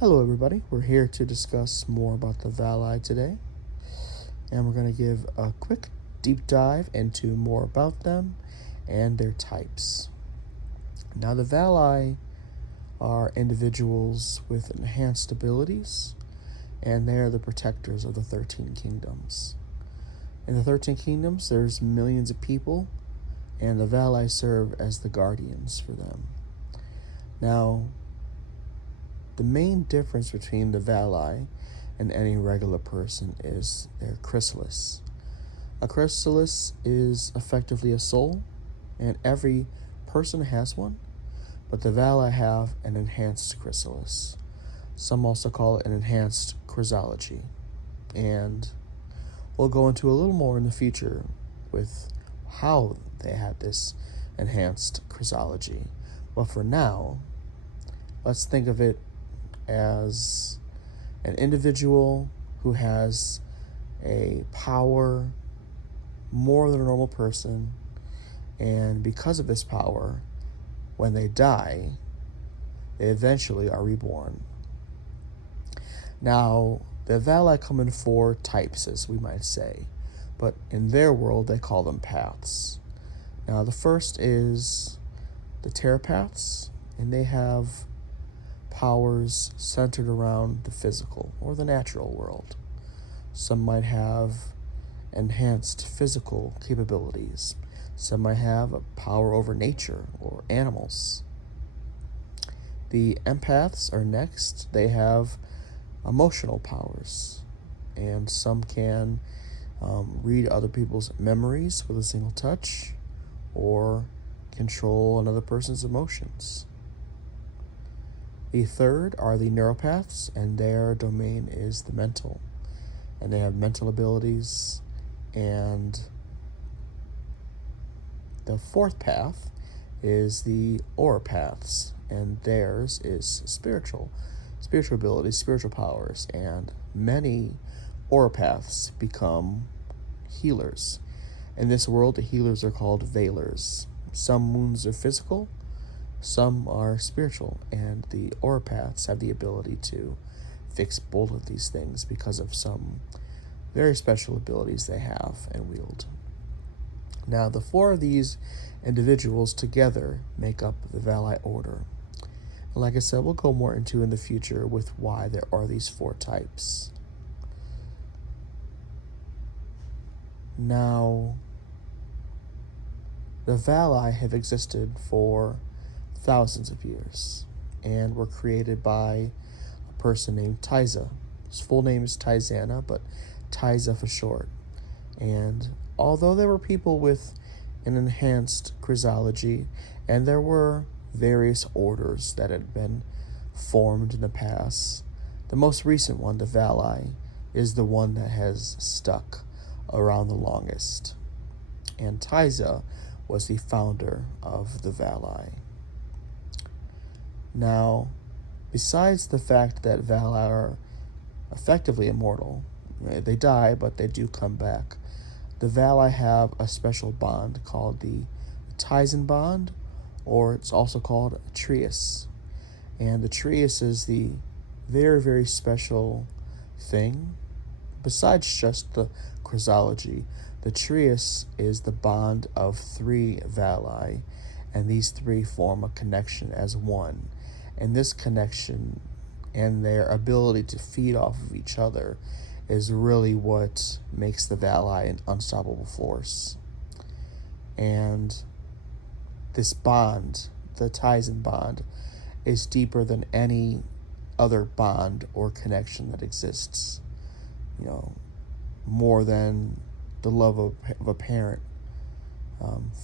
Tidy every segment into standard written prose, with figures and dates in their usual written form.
Hello, everybody. We're here to discuss more about the Valai today, and we're going to give a quick deep dive into more about them and their types. Now, the Valai are individuals with enhanced abilities, and they are the protectors of the 13 kingdoms. In the 13 kingdoms, there's millions of people, and the Valai serve as the guardians for them. Now, the main difference between the Valai and any regular person is their chrysalis. A chrysalis is effectively a soul, and every person has one, but the Valai have an enhanced chrysalis. Some also call it an enhanced chrysology, and we'll go into a little more in the future with how they had this enhanced chrysology. But for now, let's think of it as an individual who has a power more than a normal person, and because of this power, when they die, they eventually are reborn. Now, the Valai come in four types, as we might say, but in their world, they call them paths. Now, the first is the Terapaths, and they have powers centered around the physical or the natural world. Some might have enhanced physical capabilities. Some might have a power over nature or animals. The empaths are next. They have emotional powers, and some can read other people's memories with a single touch or control another person's emotions. The third are the neuropaths, and their domain is the mental. And they have mental abilities. And the fourth path is the aurapaths, and theirs is spiritual abilities, spiritual powers. And many aurapaths become healers. In this world, the healers are called veilers. Some wounds are physical, some are spiritual, and the aurapaths have the ability to fix both of these things because of some very special abilities they have and wield. Now, the four of these individuals together make up the Valai order. And like I said, we'll go more into in the future with why there are these four types. Now, the Valai have existed for thousands of years and were created by a person named Tiza. His full name is Tizana, but Tiza for short. And although there were people with an enhanced chrysology, and there were various orders that had been formed in the past, the most recent one, the Valai, is the one that has stuck around the longest. And Tiza was the founder of the Valai. Now, besides the fact that Valai are effectively immortal, they die, but they do come back, the Valai have a special bond called the Tizen bond, or it's also called a trias. And the trias is the very, very special thing. Besides just the chrysology, the trias is the bond of three Valai, and these three form a connection as one. And this connection and their ability to feed off of each other is really what makes the Valai an unstoppable force. And this bond, the Tizen bond, is deeper than any other bond or connection that exists. More than the love of a parent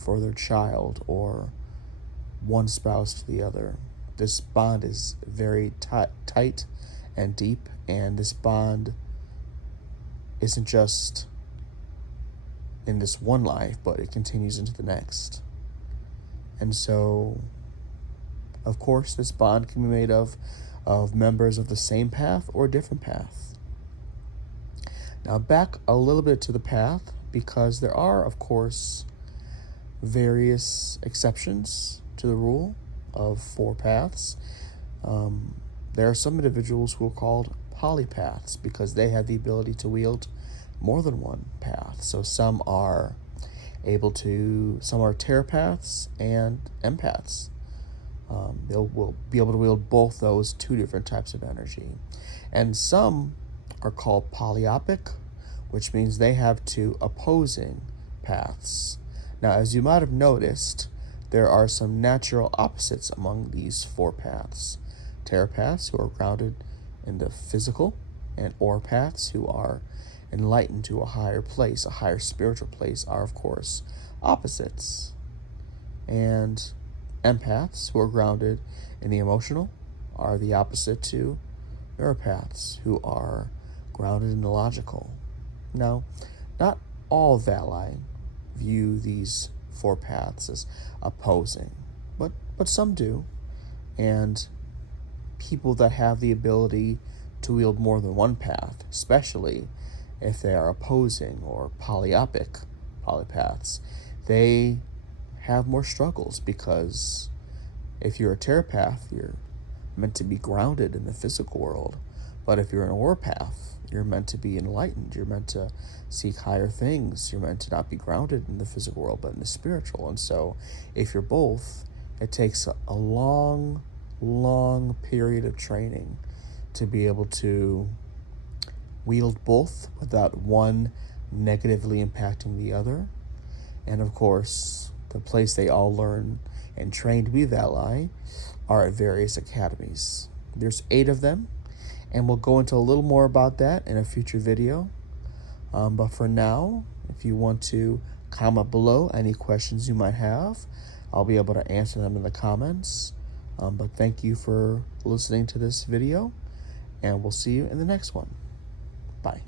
for their child, or one spouse to the other. This bond is very tight and deep, and this bond isn't just in this one life, but it continues into the next. And so, of course, this bond can be made of members of the same path or a different path. Now, back a little bit to the path, because there are, of course, various exceptions to the rule of four paths. There are some individuals who are called polypaths because they have the ability to wield more than one path. So some are telepaths and empaths. Will be able to wield both those two different types of energy. And some are called polyopic, which means they have two opposing paths. Now, as you might have noticed, there are some natural opposites among these four paths. Telepaths, who are grounded in the physical, and orpaths, who are enlightened to a higher place, a higher spiritual place, are, of course, opposites. And empaths, who are grounded in the emotional, are the opposite to neuropaths, who are grounded in the logical. Now, not all Valai view these four paths as opposing, but some do. And people that have the ability to wield more than one path, especially if they are opposing or polyopic polypaths, they have more struggles, because if you're a telepath, you're meant to be grounded in the physical world. But if you're an orpath, you're meant to be enlightened. You're meant to seek higher things. You're meant to not be grounded in the physical world, but in the spiritual. And so if you're both, it takes a long, long period of training to be able to wield both without one negatively impacting the other. And of course, the place they all learn and train to be Valai are at various academies. There's 8 of them, and we'll go into a little more about that in a future video. But for now, if you want to comment below any questions you might have, I'll be able to answer them in the comments. But thank you for listening to this video, and we'll see you in the next one. Bye.